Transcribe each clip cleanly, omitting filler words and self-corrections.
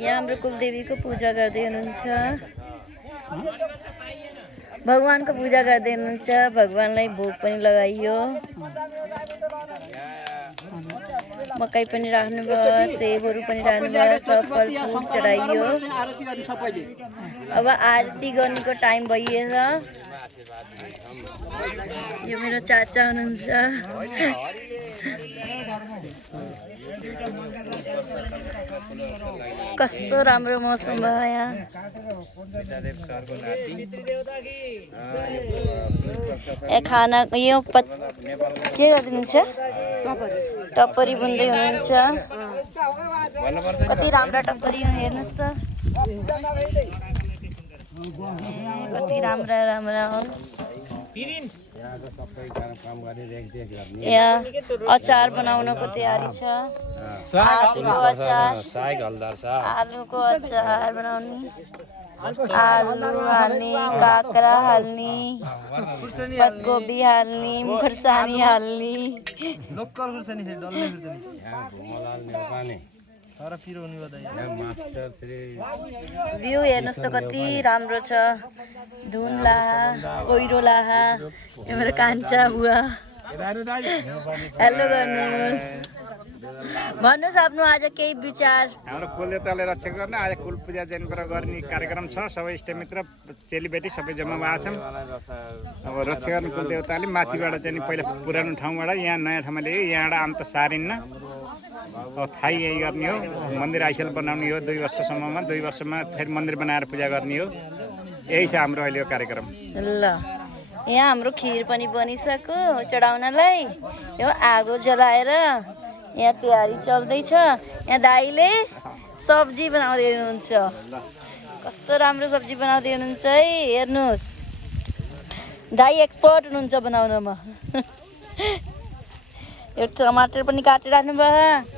यहाँ हाम्रो कुलदेवीको पूजा गर्दै हुनुहुन्छ। भगवानको पूजा गर्दै हुनुहुन्छ। भगवानलाई भोग पनि लगाइयो। मकै पनि राख्नुभयो, सेबहरू पनि राख्नुभयो, सब फलफुल चढाइयो। अब आरती गर्नेको टाइम भइएछ। यो मेरो चाचा हुनुहुन्छ। कस्तो राम्रो मौसम भयो यहाँ। खाना यो के गरिदिनुहुन्छ? टप्परी बुन्दै हुनुहुन्छ। कति राम्रा टप्परी हेर्नुहोस् त। कति राम्रा राम्रा हो। यहाँ अचार बनाउनको तयारी छ। आलुको अचार, आलुको अचार बनाउने। आलु हाल्ने, काँक्रा हाल्ने, पत्तगोभी हाल्ने, खुर्सानी हाल्ने। भ्यू हेर्नुहोस् त कति राम्रो छ। धुनला कोइरो लाहा। यो मेरो कान्छा बुवा। हेलो गर्नुहोस्। भन्नुहोस् आफ्नो आज केही विचार। हाम्रो कुलदेवताले रक्षा गर्न आज कुल पूजा जन्पर गर्ने कार्यक्रम छ। सबै इष्टमित्र चेलीबेटी सबै जम्मा भएको छौँ। अब रक्षा गर्ने कुलदेवताले माथिबाट चाहिँ पहिला पुरानो ठाउँबाट यहाँ नयाँ ठाउँमा ल्यायो। यहाँबाट आम त सारिन्न। अब थाई यही गर्ने हो। मन्दिर आइसल बनाउने हो 2 वर्षसम्ममा। 2 वर्षमा फेरि मन्दिर बनाएर पूजा गर्ने हो। यही छ हाम्रो अहिलेको कार्यक्रम। ल यहाँ हाम्रो खिर पनि बनिसक्यो चढाउनलाई। यो आगो जलाएर यहाँ तयारी चल्दैछ। यहाँ दाइले सब्जी बनाउँदै हुनुहुन्छ। कस्तो राम्रो सब्जी बनाउँदै हुनुहुन्छ है। हेर्नुहोस् दाइ एक्सपर्ट हुनुहुन्छ बनाउनमा। यो टमाटर पनि काटिराख्नु भयो।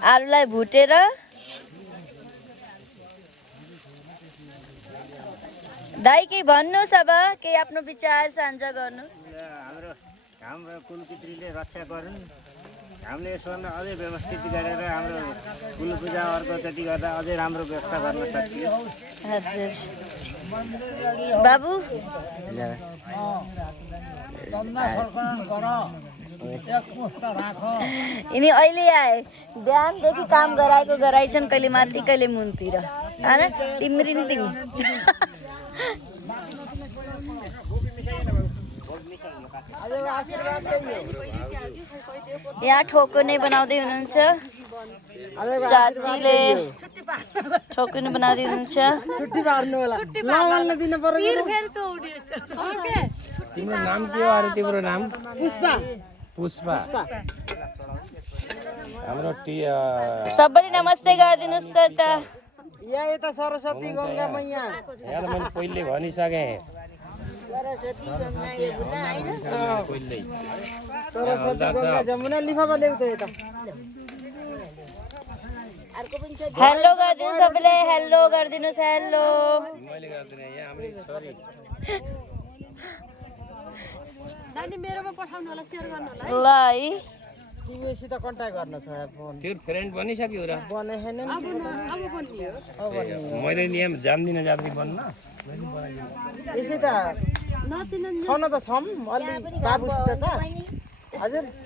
आलुलाई भुटेर दाइ केही भन्नुहोस्। अब केही आफ्नो विचार साझा गर्नुहोस्। हाम्रो कुलपितृले रक्षा गरून्। हामीले यसमा अझै व्यवस्थित गरेर हाम्रो कुल पूजा अर्कोचोटि गर्दा अझै राम्रो व्यवस्था गर्न सकियो। हजुर बाबु यिनी अहिले आए। बिहानदेखि काम गराइछन्। कहिले माथि कहिले मुनतिर। अरे तिम्री नि तिमी। यहाँ ठोकुने बनाउँदै हुनुहुन्छ। चाचीले ठोकुने बनाउँदै हुनुहुन्छ। तिम्रो नाम के हो? अरे तिम्रो नाम पुष्पा। पुष्पा हाम्रो सबैले नमस्ते गरिदिनुहोस् त यता। यहाँ यता सरस्वती गङ्गा मैया। यहाँ त मैले पहिले भनिसकेँ। सरस्वती गङ्गा जमुना लिफाफा ल्याउ त यता। हेलो गरिदिनु सबैले। हेलो गरिदिनुहोस्। हेलो मैले गर्दिनँ। यहाँ हाम्रो छोरी ल है। तिमीसित कन्ट्याक्ट गर्न छ फोन। त्यो फ्रेन्ड बनिसक्यो र? बने छैन नि। मैले नि यहाँ जान्दिनँ जाति बन्न। यसै त छन त छौँ अलि बाबुसित त। हजुर